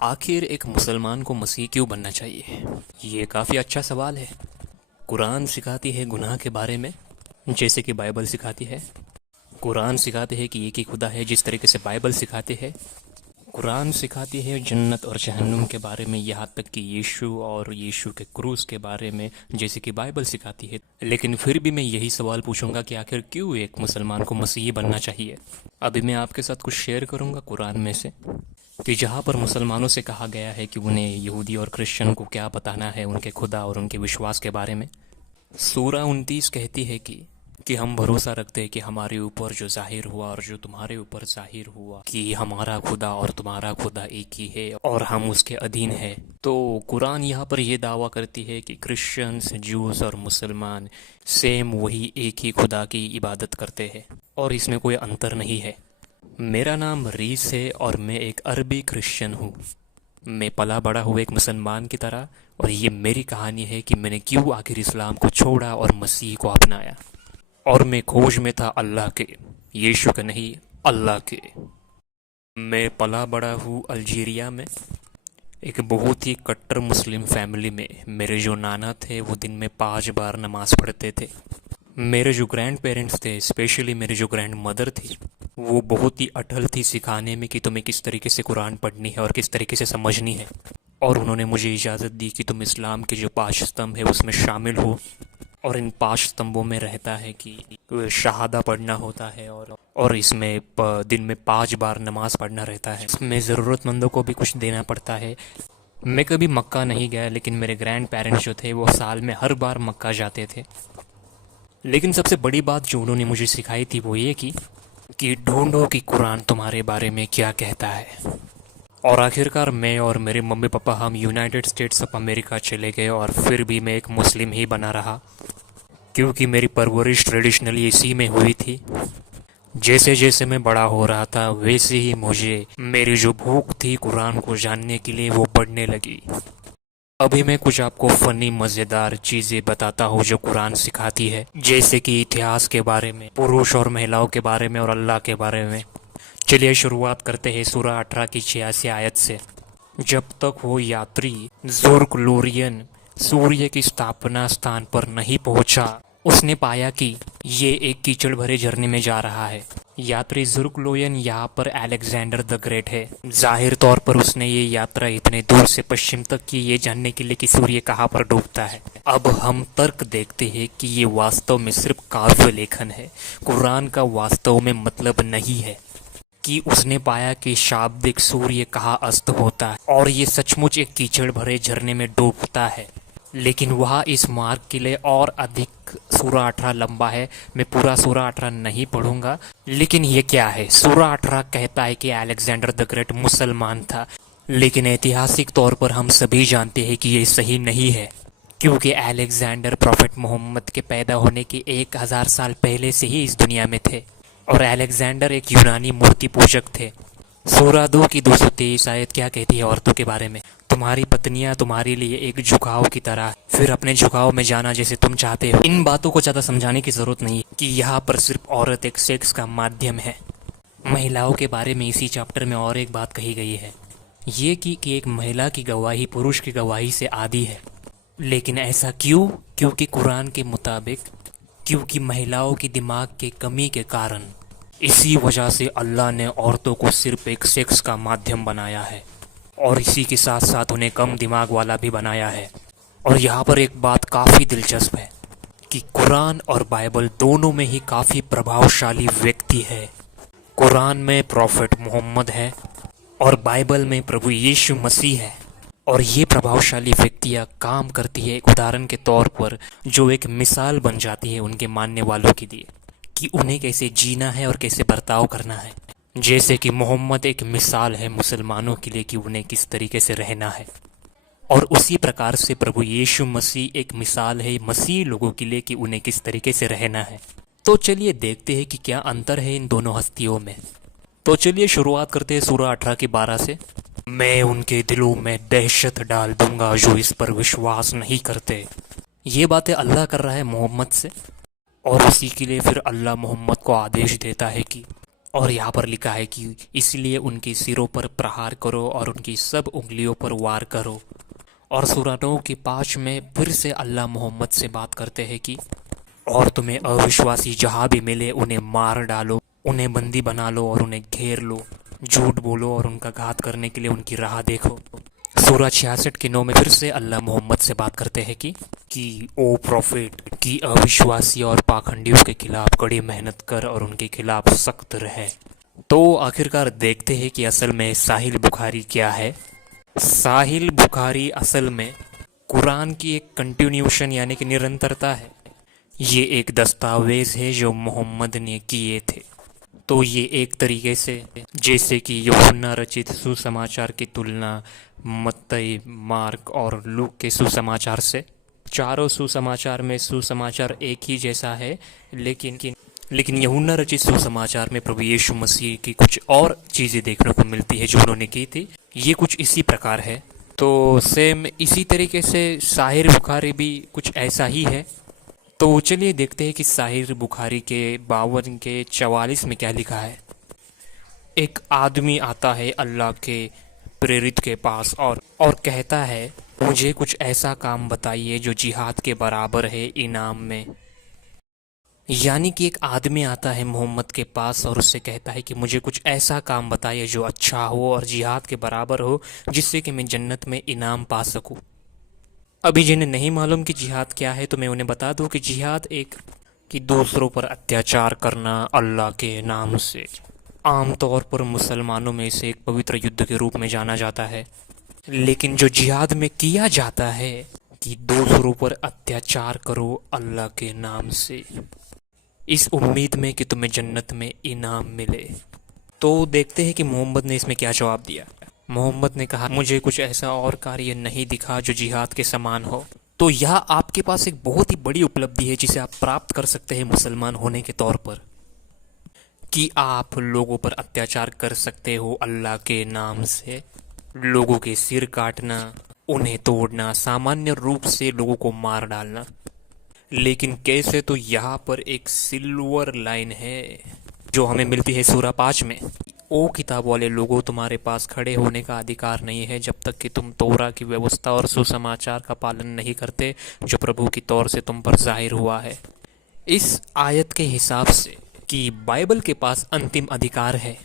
आखिर एक मुसलमान को मसीह क्यों बनना चाहिए? ये काफ़ी अच्छा सवाल है। कुरान सिखाती है गुनाह के बारे में, जैसे कि बाइबल सिखाती है। कुरान सिखाते हैं कि एक ही खुदा है, जिस तरीके से बाइबल सिखाती है। कुरान सिखाती है जन्नत और जहन्नुम के बारे में, यहाँ तक कि यीशु और यीशु के क्रूस के बारे में, जैसे कि बाइबल सिखाती है। लेकिन फिर भी मैं यही सवाल पूछूंगा कि आखिर क्यों एक मुसलमान को मसीही बनना चाहिए। अभी मैं आपके साथ कुछ शेयर करूंगा कुरान में से, कि जहाँ पर मुसलमानों से कहा गया है कि उन्हें यहूदी और क्रिश्चियन को क्या बताना है उनके खुदा और उनके विश्वास के बारे में। सूरा 29 कहती है कि हम भरोसा रखते हैं कि हमारे ऊपर जो जाहिर हुआ और जो तुम्हारे ऊपर जाहिर हुआ, कि हमारा खुदा और तुम्हारा खुदा एक ही है और हम उसके अधीन है। तो कुरान यहाँ पर यह दावा करती है कि क्रिश्चियंस, जूस और मुसलमान सेम वही एक ही खुदा की इबादत करते हैं और इसमें कोई अंतर नहीं है। मेरा नाम रीस है और मैं एक अरबी क्रिश्चियन हूँ। मैं पला बड़ा हुआ एक मुसलमान की तरह, और ये मेरी कहानी है कि मैंने क्यों आखिर इस्लाम को छोड़ा और मसीह को अपनाया। और मैं खोज में था अल्लाह के, यीशु के नहीं, अल्लाह के। मैं पला बड़ा हूँ अल्जीरिया में, एक बहुत ही कट्टर मुस्लिम फैमिली में। मेरे जो नाना थे वो दिन में 5 बार नमाज़ पढ़ते थे। मेरे जो ग्रैंड पेरेंट्स थे, स्पेशली मेरी जो ग्रैंड मदर थी, वो बहुत ही अटल थी सिखाने में कि तुम्हें किस तरीके से कुरान पढ़नी है और किस तरीके से समझनी है। और उन्होंने मुझे इजाज़त दी कि तुम इस्लाम के जो 5 स्तंभ है उसमें शामिल हो। और इन 5 स्तंभों में रहता है कि शहादा पढ़ना होता है, और इसमें दिन में 5 बार नमाज पढ़ना रहता है। इसमें ज़रूरतमंदों को भी कुछ देना पड़ता है। मैं कभी मक्का नहीं गया, लेकिन मेरे ग्रैंड पेरेंट्स जो थे वो साल में हर बार मक्का जाते थे। लेकिन सबसे बड़ी बात जो उन्होंने मुझे सिखाई थी वो ये कि ढूंढो कि कुरान तुम्हारे बारे में क्या कहता है। और आखिरकार मैं और मेरे मम्मी पापा हम यूनाइटेड स्टेट्स ऑफ अमेरिका चले गए, और फिर भी मैं एक मुस्लिम ही बना रहा, क्योंकि मेरी परवरिश ट्रेडिशनली इसी में हुई थी। जैसे जैसे मैं बड़ा हो रहा था वैसे ही मुझे मेरी जो भूख थी कुरान को जानने के लिए वो बढ़ने लगी। अभी मैं कुछ आपको फनी मज़ेदार चीज़ें बताता हूँ जो कुरान सिखाती है, जैसे कि इतिहास के बारे में, पुरुष और महिलाओं के बारे में और अल्लाह के बारे में। चलिए शुरुआत करते हैं सूरा 18 की 86 आयत से। जब तक वो यात्री ज़ुर्कलूरियन सूर्य की स्थापना स्थान पर नहीं पहुंचा, उसने पाया कि ये एक कीचड़ भरे झरने में जा रहा है। यात्री ज़ुर्कलोयन यहाँ पर अलेक्जेंडर द ग्रेट है। जाहिर तौर पर उसने ये यात्रा इतने दूर से पश्चिम तक की ये जानने के लिए कि सूर्य कहाँ पर डूबता है। अब हम तर्क देखते हैं कि ये वास्तव में सिर्फ काव्य लेखन है, कुरान का वास्तव में मतलब नहीं है। कि उसने पाया कि शाब्दिक सूर्य कहाँ अस्त होता है और ये सचमुच एक कीचड़ भरे झरने में डूबता है। लेकिन वह इस मार्ग के लिए और अधिक सूरा 18 लंबा है। मैं पूरा सूरा 18 नहीं पढ़ूंगा, लेकिन ये क्या है? सूरा 18 कहता है कि अलेक्जेंडर द ग्रेट मुसलमान था, लेकिन ऐतिहासिक तौर पर हम सभी जानते हैं कि ये सही नहीं है, क्योंकि अलेक्जेंडर प्रॉफेट मोहम्मद के पैदा होने के 1000 साल पहले से ही इस दुनिया में थे, और अलेक्जेंडर एक यूनानी मूर्ति पूजक थे। सूरा 2 की 223 आयत क्या कहती है औरतों के बारे में? तुम्हारी पत्नियां तुम्हारे लिए एक झुकाव की तरह है, फिर अपने झुकाव में जाना जैसे तुम चाहते हो। इन बातों को ज़्यादा समझाने की ज़रूरत नहीं है कि यहाँ पर सिर्फ औरत एक सेक्स का माध्यम है। महिलाओं के बारे में इसी चैप्टर में और एक बात कही गई है, ये कि एक महिला की गवाही पुरुष की गवाही से आदी है। लेकिन ऐसा क्यों? क्योंकि कुरान के मुताबिक, क्योंकि महिलाओं की दिमाग के कमी के कारण, इसी वजह से अल्लाह ने औरतों को सिर्फ एक सेक्स का माध्यम बनाया है, और इसी के साथ साथ उन्हें कम दिमाग वाला भी बनाया है। और यहाँ पर एक बात काफ़ी दिलचस्प है कि कुरान और बाइबल दोनों में ही काफ़ी प्रभावशाली व्यक्ति है। कुरान में प्रॉफेट मोहम्मद है और बाइबल में प्रभु यीशु मसीह है। और ये प्रभावशाली व्यक्तियाँ काम करती है एक उदाहरण के तौर पर, जो एक मिसाल बन जाती है उनके मानने वालों के लिए कि उन्हें कैसे जीना है और कैसे बर्ताव करना है। जैसे कि मोहम्मद एक मिसाल है मुसलमानों के लिए कि उन्हें किस तरीके से रहना है, और उसी प्रकार से प्रभु यीशु मसीह एक मिसाल है मसीह लोगों के लिए कि उन्हें किस तरीके से रहना है। तो चलिए देखते हैं कि क्या अंतर है इन दोनों हस्तियों में। तो चलिए शुरुआत करते हैं सूरा 18 की 12 से। मैं उनके दिलों में दहशत डाल दूंगा जो इस पर विश्वास नहीं करते। ये बातें अल्लाह कर रहा है मोहम्मद से, और उसी के लिए फिर अल्लाह मोहम्मद को आदेश देता है कि और यहाँ पर लिखा है कि इसलिए उनके सिरों पर प्रहार करो और उनकी सब उंगलियों पर वार करो। और सूरा 9 की 5 में फिर से अल्लाह मोहम्मद से बात करते हैं कि और तुम्हें अविश्वासी जहाँ भी मिले उन्हें मार डालो, उन्हें बंदी बना लो और उन्हें घेर लो, झूठ बोलो और उनका घात करने के लिए उनकी राह देखो। सूरा 66 के 9 में फिर से अल्लाह मोहम्मद से बात करते हैं कि ओ प्रॉफिट की अविश्वासी और पाखंडियों के खिलाफ कड़ी मेहनत कर और उनके खिलाफ सख्त रहे। तो आखिरकार देखते हैं कि असल में साहिल बुखारी क्या है। साहिल बुखारी असल में कुरान की एक कंटिन्यूशन यानी कि निरंतरता है। ये एक दस्तावेज है जो मोहम्मद ने किए थे। तो ये एक तरीके से जैसे कि यूहन्ना रचित सुसमाचार की तुलना मत्ती, मार्क और लूक के सुसमाचार से। चारों सुसमाचार में सुसमाचार एक ही जैसा है, लेकिन यूहन्ना रचित सुसमाचार में प्रभु यीशु मसीह की कुछ और चीज़ें देखने को मिलती है जो उन्होंने की थी। ये कुछ इसी प्रकार है। तो सेम इसी तरीके से साहिल बुखारी भी कुछ ऐसा ही है। तो चलिए देखते हैं कि साहिल बुखारी के 52 के 44 में क्या लिखा है। एक आदमी आता है अल्लाह के प्रेरित के पास और कहता है मुझे कुछ ऐसा काम बताइए जो जिहाद के बराबर है इनाम में। यानी कि एक आदमी आता है मोहम्मद के पास और उससे कहता है कि मुझे कुछ ऐसा काम बताइए जो अच्छा हो और जिहाद के बराबर हो, जिससे कि मैं जन्नत में इनाम पा सकूं। अभी जिन्हें नहीं मालूम कि जिहाद क्या है तो मैं उन्हें बता दूं कि जिहाद एक कि दूसरों पर अत्याचार करना अल्लाह के नाम से आमतौर पर मुसलमानों में से एक पवित्र युद्ध के रूप में जाना जाता है। लेकिन जो जिहाद में किया जाता है कि दूसरों पर अत्याचार करो अल्लाह के नाम से, इस उम्मीद में कि तुम्हें जन्नत में इनाम मिले। तो देखते हैं कि मोहम्मद ने इसमें क्या जवाब दिया। मोहम्मद ने कहा मुझे कुछ ऐसा और कार्य नहीं दिखा जो जिहाद के समान हो। तो यह आपके पास एक बहुत ही बड़ी उपलब्धि है जिसे आप प्राप्त कर सकते हैं मुसलमान होने के तौर पर, कि आप लोगों पर अत्याचार कर सकते हो अल्लाह के नाम से। लोगों के सिर काटना, उन्हें तोड़ना, सामान्य रूप से लोगों को मार डालना। लेकिन कैसे, तो यहाँ पर एक सिल्वर लाइन है जो हमें मिलती है सूरा 5 में। ओ किताब वाले लोगों, तुम्हारे पास खड़े होने का अधिकार नहीं है जब तक कि तुम तोरा की व्यवस्था और सुसमाचार का पालन नहीं करते जो प्रभु की तौर से तुम पर जाहिर हुआ है। इस आयत के हिसाब से कि बाइबल के पास अंतिम अधिकार है।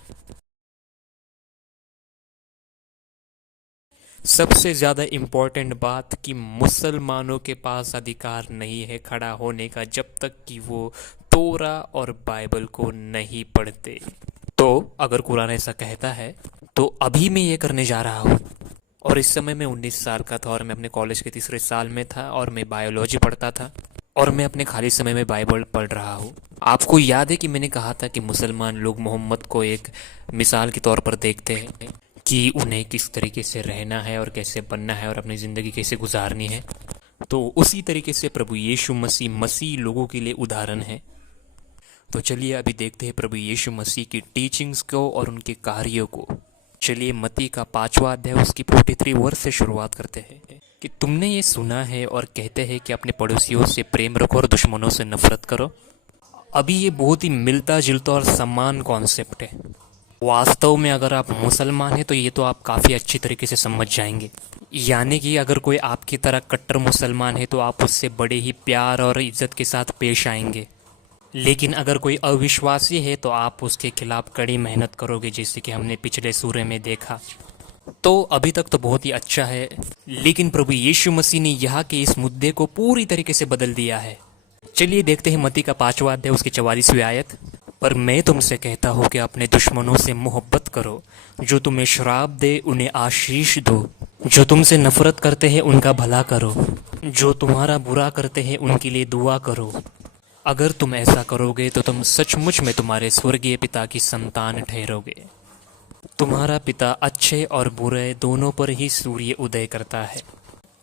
सबसे ज़्यादा इम्पोर्टेंट बात कि मुसलमानों के पास अधिकार नहीं है खड़ा होने का जब तक कि वो तोरा और बाइबल को नहीं पढ़ते। तो अगर कुरान ऐसा कहता है तो अभी मैं ये करने जा रहा हूँ। और इस समय मैं 19 साल का था और मैं अपने कॉलेज के तीसरे साल में था और मैं बायोलॉजी पढ़ता था और मैं अपने खाली समय में बाइबल पढ़ रहा हूँ। आपको याद है कि मैंने कहा था कि मुसलमान लोग मोहम्मद को एक मिसाल के तौर पर देखते हैं कि उन्हें किस तरीके से रहना है और कैसे बनना है और अपनी ज़िंदगी कैसे गुजारनी है। तो उसी तरीके से प्रभु यीशु मसीह लोगों के लिए उदाहरण है। तो चलिए अभी देखते हैं प्रभु यीशु मसीह की टीचिंग्स को और उनके कार्यों को। चलिए मत्ती का 5वां अध्याय उसकी 43 वर्ष से शुरुआत करते हैं कि तुमने ये सुना है और कहते हैं कि अपने पड़ोसियों से प्रेम रखो और दुश्मनों से नफरत करो। अभी ये बहुत ही मिलता जुलता और समान कॉन्सेप्ट है। वास्तव में अगर आप मुसलमान हैं तो ये तो आप काफ़ी अच्छी तरीके से समझ जाएंगे। यानी कि अगर कोई आपकी तरह कट्टर मुसलमान है तो आप उससे बड़े ही प्यार और इज्जत के साथ पेश आएंगे। लेकिन अगर कोई अविश्वासी है तो आप उसके खिलाफ कड़ी मेहनत करोगे, जैसे कि हमने पिछले सूरे में देखा। तो अभी तक तो बहुत ही अच्छा है, लेकिन प्रभु यीशु मसीह ने यहाँ के इस मुद्दे को पूरी तरीके से बदल दिया है। चलिए देखते हैं मत्ती का 5वां अध्याय उसकी 44वीं आयत। पर मैं तुमसे कहता हूँ कि अपने दुश्मनों से मोहब्बत करो, जो तुम्हें श्राप दे उन्हें आशीष दो, जो तुमसे नफरत करते हैं उनका भला करो, जो तुम्हारा बुरा करते हैं उनके लिए दुआ करो। अगर तुम ऐसा करोगे तो तुम सचमुच में तुम्हारे स्वर्गीय पिता की संतान ठहरोगे। तुम्हारा पिता अच्छे और बुरे दोनों पर ही सूर्य उदय करता है,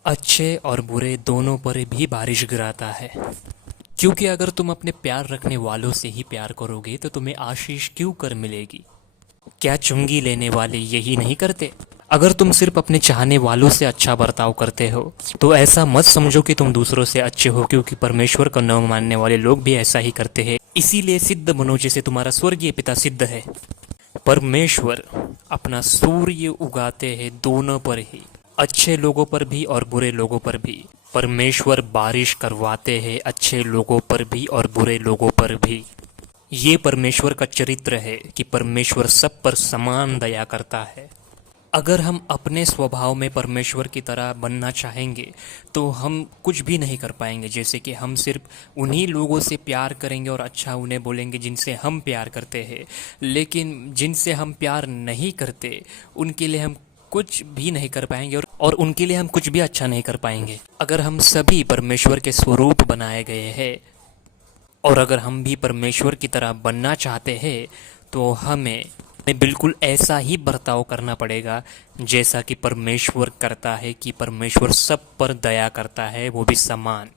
अच्छे और बुरे दोनों पर भी बारिश गिराता है। क्योंकि अगर तुम अपने प्यार रखने वालों से ही प्यार करोगे तो तुम्हें आशीष क्यों कर मिलेगी? क्या चुंगी लेने वाले यही नहीं करते? अगर तुम सिर्फ अपने चाहने वालों से अच्छा बर्ताव करते हो तो ऐसा मत समझो कि तुम दूसरों से अच्छे हो, क्योंकि परमेश्वर को न मानने वाले लोग भी ऐसा ही करते हैं। इसीलिए सिद्ध बनो जैसे तुम्हारा स्वर्गीय पिता सिद्ध है। परमेश्वर अपना सूर्य उगाते हैं दोनों पर ही, अच्छे लोगों पर भी और बुरे लोगों पर भी। परमेश्वर बारिश करवाते हैं अच्छे लोगों पर भी और बुरे लोगों पर भी। ये परमेश्वर का चरित्र है कि परमेश्वर सब पर समान दया करता है। अगर हम अपने स्वभाव में परमेश्वर की तरह बनना चाहेंगे तो हम कुछ भी नहीं कर पाएंगे। जैसे कि हम सिर्फ उन्हीं लोगों से प्यार करेंगे और अच्छा उन्हें बोलेंगे जिनसे हम प्यार करते हैं, लेकिन जिनसे हम प्यार नहीं करते उनके लिए हम कुछ भी नहीं कर पाएंगे और उनके लिए हम कुछ भी अच्छा नहीं कर पाएंगे। अगर हम सभी परमेश्वर के स्वरूप बनाए गए हैं और अगर हम भी परमेश्वर की तरह बनना चाहते हैं तो हमें बिल्कुल ऐसा ही बर्ताव करना पड़ेगा जैसा कि परमेश्वर करता है, कि परमेश्वर सब पर दया करता है, वो भी समान।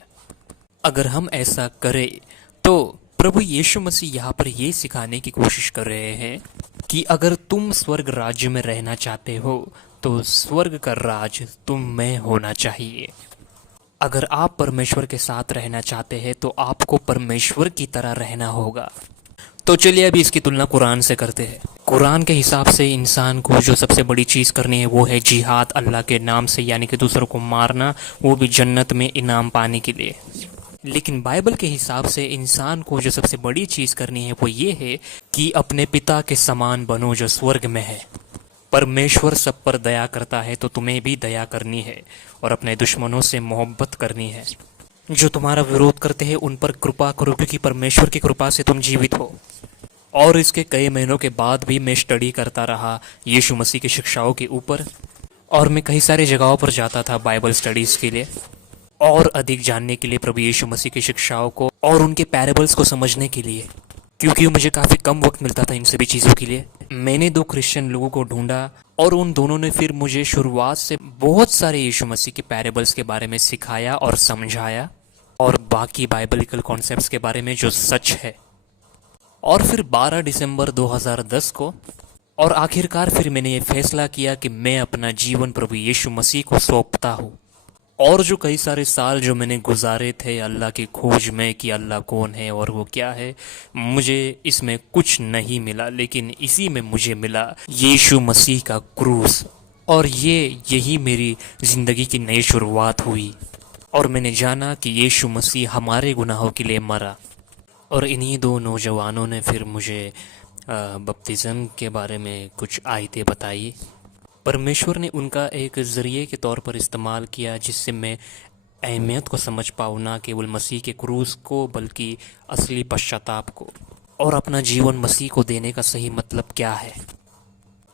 अगर हम ऐसा करें तो प्रभु यीशु मसीह यहाँ पर ये सिखाने की कोशिश कर रहे हैं कि अगर तुम स्वर्ग राज्य में रहना चाहते हो तो स्वर्ग का राज तुम में होना चाहिए। अगर आप परमेश्वर के साथ रहना चाहते हैं तो आपको परमेश्वर की तरह रहना होगा। तो चलिए अभी इसकी तुलना कुरान से करते हैं। कुरान के हिसाब से इंसान को जो सबसे बड़ी चीज़ करनी है वो है जिहाद अल्लाह के नाम से, यानी कि दूसरों को मारना, वो भी जन्नत में इनाम पाने के लिए। लेकिन बाइबल के हिसाब से इंसान को जो सबसे बड़ी चीज़ करनी है वो ये है कि अपने पिता के समान बनो जो स्वर्ग में है। परमेश्वर सब पर दया करता है तो तुम्हें भी दया करनी है और अपने दुश्मनों से मोहब्बत करनी है। जो तुम्हारा विरोध करते हैं उन पर कृपा करो, क्योंकि परमेश्वर की कृपा से तुम जीवित हो। और इसके कई महीनों के बाद भी मैं स्टडी करता रहा यीशु मसीह की शिक्षाओं के ऊपर, और मैं कई सारी जगहों पर जाता था बाइबल स्टडीज़ के लिए और अधिक जानने के लिए प्रभु यीशु मसीह की शिक्षाओं को और उनके पैराबल्स को समझने के लिए, क्योंकि मुझे काफ़ी कम वक्त मिलता था इन सभी चीज़ों के लिए। मैंने 2 क्रिश्चियन लोगों को ढूंढा और उन दोनों ने फिर मुझे शुरुआत से बहुत सारे यीशु मसीह के पैराबल्स के बारे में सिखाया और समझाया, और बाकी बाइबलिकल कॉन्सेप्ट्स के बारे में जो सच है। और फिर 12 दिसंबर 2010 को और आखिरकार फिर मैंने ये फैसला किया कि मैं अपना जीवन प्रभु यीशु मसीह को सौंपता हूँ। और जो कई सारे साल जो मैंने गुजारे थे अल्लाह की खोज में कि अल्लाह कौन है और वो क्या है, मुझे इसमें कुछ नहीं मिला, लेकिन इसी में मुझे मिला यीशु मसीह का क्रूस। और यही मेरी ज़िंदगी की नई शुरुआत हुई और मैंने जाना कि यीशु मसीह हमारे गुनाहों के लिए मरा। और इन्हीं 2 नौजवानों ने फिर मुझे बपतिज़म के बारे में कुछ आयतें बताई। परमेश्वर ने उनका एक ज़रिए के तौर पर इस्तेमाल किया जिससे मैं अहमियत को समझ पाऊँ, ना केवल मसीह के क्रूस को बल्कि असली पश्चाताप को, और अपना जीवन मसीह को देने का सही मतलब क्या है।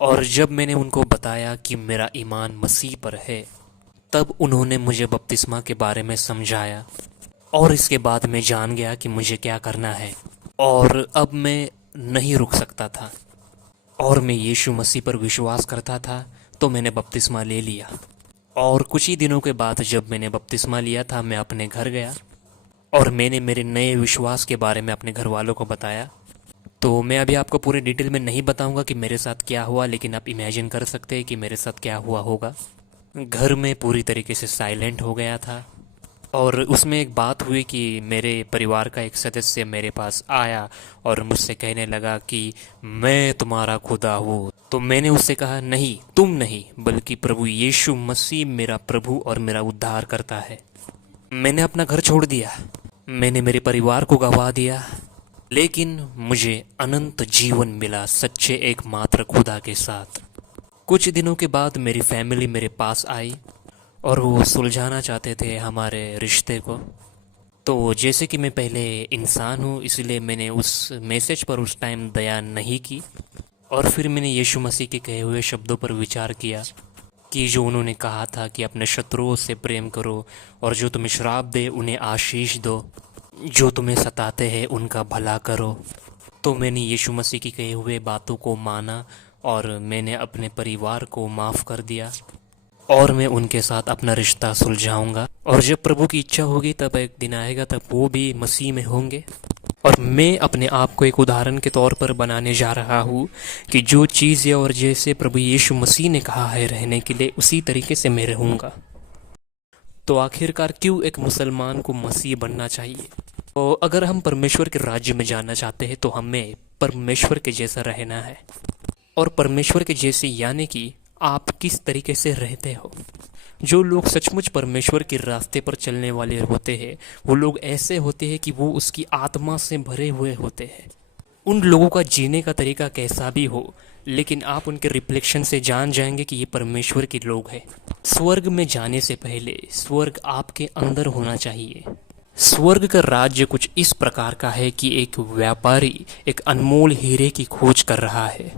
और जब मैंने उनको बताया कि मेरा ईमान मसीह पर है, तब उन्होंने मुझे बपतिस्मा के बारे में समझाया और इसके बाद मैं जान गया कि मुझे क्या करना है। और अब मैं नहीं रुक सकता था और मैं यीशु मसीह पर विश्वास करता था, तो मैंने बपतिस्मा ले लिया। और कुछ ही दिनों के बाद जब मैंने बपतिस्मा लिया था, मैं अपने घर गया और मैंने मेरे नए विश्वास के बारे में अपने घर वालों को बताया। तो मैं अभी आपको पूरे डिटेल में नहीं बताऊंगा कि मेरे साथ क्या हुआ, लेकिन आप इमेजिन कर सकते हैं कि मेरे साथ क्या हुआ होगा। घर में पूरी तरीके से साइलेंट हो गया था और उसमें एक बात हुई कि मेरे परिवार का एक सदस्य मेरे पास आया और मुझसे कहने लगा कि मैं तुम्हारा खुदा हूँ। तो मैंने उससे कहा, नहीं, तुम नहीं, बल्कि प्रभु यीशु मसीह मेरा प्रभु और मेरा उद्धार करता है। मैंने अपना घर छोड़ दिया, मैंने मेरे परिवार को गंवा दिया, लेकिन मुझे अनंत जीवन मिला सच्चे एकमात्र खुदा के साथ। कुछ दिनों के बाद मेरी फैमिली मेरे पास आई और वो सुलझाना चाहते थे हमारे रिश्ते को। तो जैसे कि मैं पहले इंसान हूँ, इसलिए मैंने उस मैसेज पर उस टाइम दया नहीं की और फिर मैंने यीशु मसीह के कहे हुए शब्दों पर विचार किया कि जो उन्होंने कहा था कि अपने शत्रुओं से प्रेम करो और जो तुम्हें श्राप दे उन्हें आशीष दो, जो तुम्हें सताते हैं उनका भला करो। तो मैंने यीशु मसीह की कहे हुए बातों को माना और मैंने अपने परिवार को माफ़ कर दिया और मैं उनके साथ अपना रिश्ता सुलझाऊंगा। और जब प्रभु की इच्छा होगी तब एक दिन आएगा तब वो भी मसीह में होंगे। और मैं अपने आप को एक उदाहरण के तौर पर बनाने जा रहा हूँ कि जो चीज़ें और जैसे प्रभु यीशु मसीह ने कहा है रहने के लिए, उसी तरीके से मैं रहूँगा। तो आखिरकार क्यों एक मुसलमान को मसीह बनना चाहिए? तो अगर हम परमेश्वर के राज्य में जाना चाहते हैं तो हमें परमेश्वर के जैसा रहना है। और परमेश्वर के जैसे यानी कि आप किस तरीके से रहते हो। जो लोग सचमुच परमेश्वर के रास्ते पर चलने वाले होते हैं, वो लोग ऐसे होते हैं कि वो उसकी आत्मा से भरे हुए होते हैं। उन लोगों का जीने का तरीका कैसा भी हो, लेकिन आप उनके रिफ्लेक्शन से जान जाएंगे कि ये परमेश्वर के लोग हैं। स्वर्ग में जाने से पहले स्वर्ग आपके अंदर होना चाहिए। स्वर्ग का राज्य कुछ इस प्रकार का है कि एक व्यापारी एक अनमोल हीरे की खोज कर रहा है,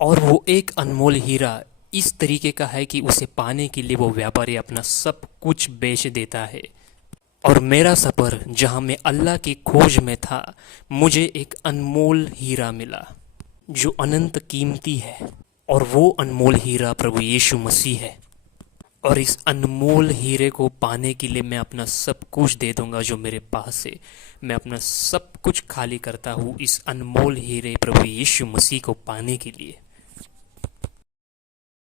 और वो एक अनमोल हीरा इस तरीके का है कि उसे पाने के लिए वो व्यापारी अपना सब कुछ बेच देता है। और मेरा सफ़र जहाँ मैं अल्लाह की खोज में था, मुझे एक अनमोल हीरा मिला जो अनंत कीमती है, और वो अनमोल हीरा प्रभु यीशु मसीह है। और इस अनमोल हीरे को पाने के लिए मैं अपना सब कुछ दे दूंगा जो मेरे पास है। मैं अपना सब कुछ खाली करता हूँ इस अनमोल हीरे प्रभु यीशु मसीह को पाने के लिए।